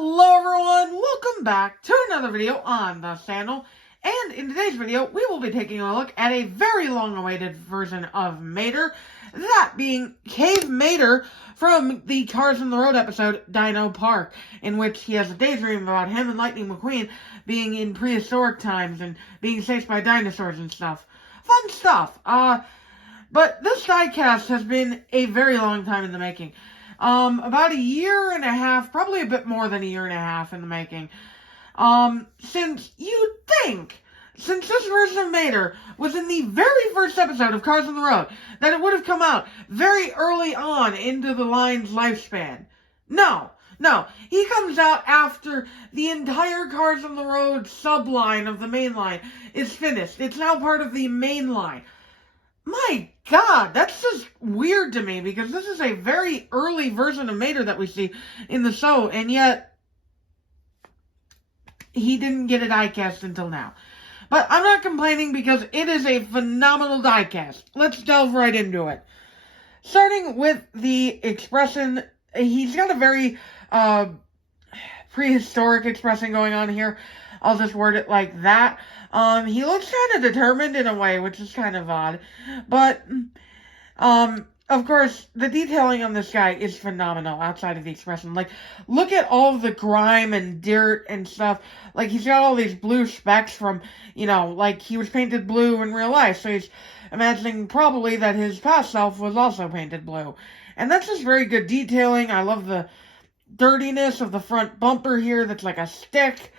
Hello everyone, welcome back to another video on the channel, and in today's video we will be taking a look at a very long-awaited version of Mater, that being Cave Mater from the Cars on the Road episode Dino Park, in which he has a daydream about him and Lightning McQueen being in prehistoric times and being chased by dinosaurs and stuff. Fun stuff. But this diecast has been a very long time in the making. About a year and a half, probably a bit more than a year and a half in the making. Since this version of Mater was in the very first episode of Cars on the Road, that it would have come out very early on into the line's lifespan. No, he comes out after the entire Cars on the Road subline of the main line is finished. It's now part of the main line. My God, that's just weird to me, because this is a very early version of Mater that we see in the show, and yet he didn't get a diecast until now. But I'm not complaining, because it is a phenomenal diecast. Let's delve right into it. Starting with the expression, he's got a very prehistoric expression going on here. I'll just word it like that. He looks kind of determined in a way, which is kind of odd. But, of course, the detailing on this guy is phenomenal outside of the expression. Like, look at all of the grime and dirt and stuff. Like, he's got all these blue specks from, like, he was painted blue in real life. So he's imagining probably that his past self was also painted blue. And that's just very good detailing. I love the dirtiness of the front bumper here that's like a stick.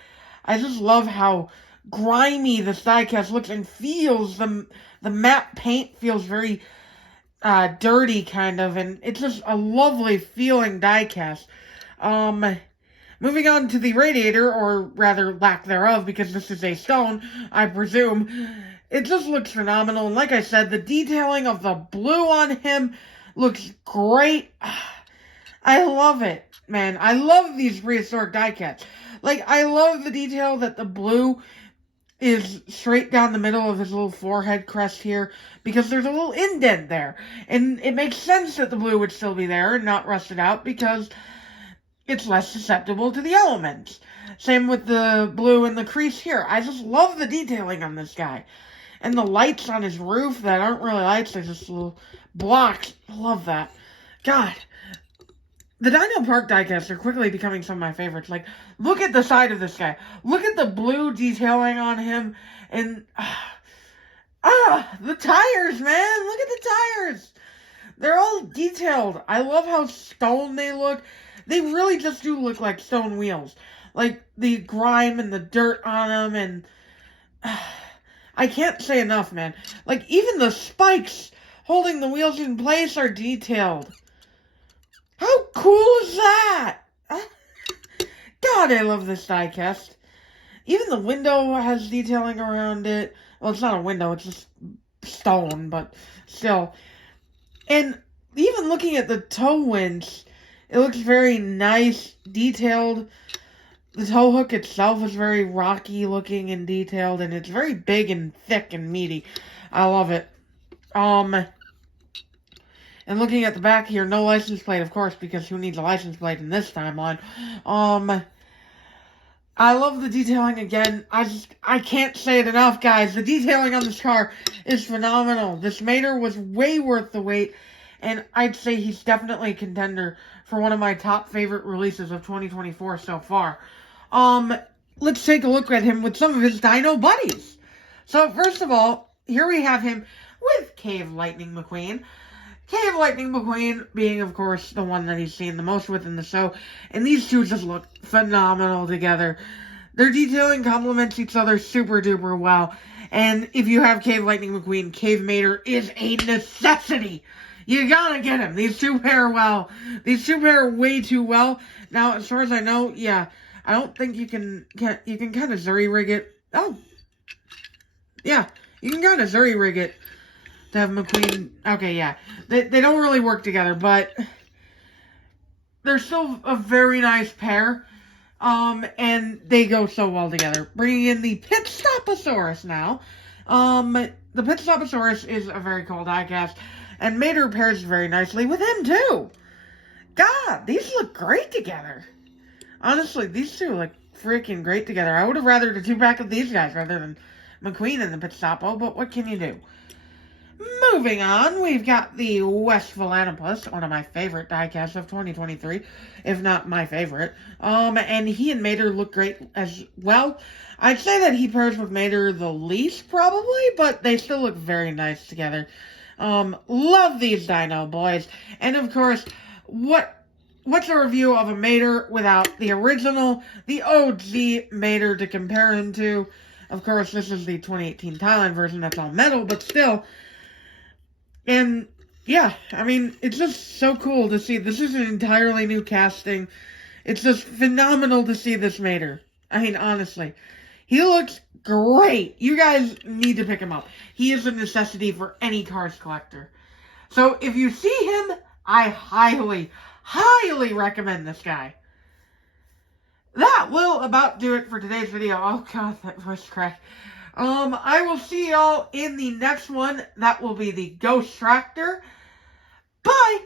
I just love how grimy this diecast looks and feels. The matte paint feels very dirty, kind of, and it's just a lovely feeling diecast. Moving on to the radiator, or rather lack thereof, because this is a stone, I presume. It just looks phenomenal, and like I said, the detailing of the blue on him looks great. I love it, man. I love these prehistoric diecasts. Like, I love the detail that the blue is straight down the middle of his little forehead crest here, because there's a little indent there. And it makes sense that the blue would still be there and not rusted out, because it's less susceptible to the elements. Same with the blue in the crease here. I just love the detailing on this guy. And the lights on his roof that aren't really lights, they're just little blocks. I love that. God. The Dino Park diecasts are quickly becoming some of my favorites. Like, look at the side of this guy. Look at the blue detailing on him. And, the tires, man. Look at the tires. They're all detailed. I love how stone they look. They really just do look like stone wheels. Like, the grime and the dirt on them. And, I can't say enough, man. Like, even the spikes holding the wheels in place are detailed. How cool is that? God, I love this diecast. Even the window has detailing around it. Well, it's not a window, it's just stone, but still. And even looking at the toe winch, it looks very nice, detailed. The tow hook itself is very rocky looking and detailed, and it's very big and thick and meaty. I love it. And looking at the back here, no license plate, of course, because who needs a license plate in this timeline? I love the detailing again. I can't say it enough, guys. The detailing on this car is phenomenal. This Mater was way worth the wait, and I'd say he's definitely a contender for one of my top favorite releases of 2024 so far. Let's take a look at him with some of his Dino buddies. So, first of all, here we have him with Cave Lightning McQueen. Cave Lightning McQueen being, of course, the one that he's seen the most with in the show. And these two just look phenomenal together. Their detailing complements each other super duper well. And if you have Cave Lightning McQueen, Cave Mater is a necessity. You gotta get him. These two pair well. These two pair way too well. Now, as far as I know, yeah, I don't think you can kind of Zuri rig it. Oh. Yeah, you can kind of Zuri rig it. To have McQueen, okay, yeah. They don't really work together, but they're still a very nice pair. And they go so well together. Bringing in the Pitstoposaurus now. The Pitstoposaurus is a very cool diecast, and Mater pairs very nicely with him, too. God, these look great together. Honestly, these two look freaking great together. I would have rather the two-pack of these guys rather than McQueen and the Pizzapo, but what can you do? Moving on, we've got the West Philanopus, one of my favorite diecasts of 2023, if not my favorite. And he and Mater look great as well. I'd say that he pairs with Mater the least, probably, but they still look very nice together. Love these Dino boys. And of course, what's a review of a Mater without the original, the OG Mater to compare him to? Of course, this is the 2018 Thailand version that's all metal, but still. And, yeah, I mean, it's just so cool to see. This is an entirely new casting. It's just phenomenal to see this Mater. I mean, honestly. He looks great. You guys need to pick him up. He is a necessity for any Cars collector. So, if you see him, I highly, highly recommend this guy. That will about do it for today's video. Oh, God, that voice crack. I will see y'all in the next one. That will be the Ghost Tractor. Bye!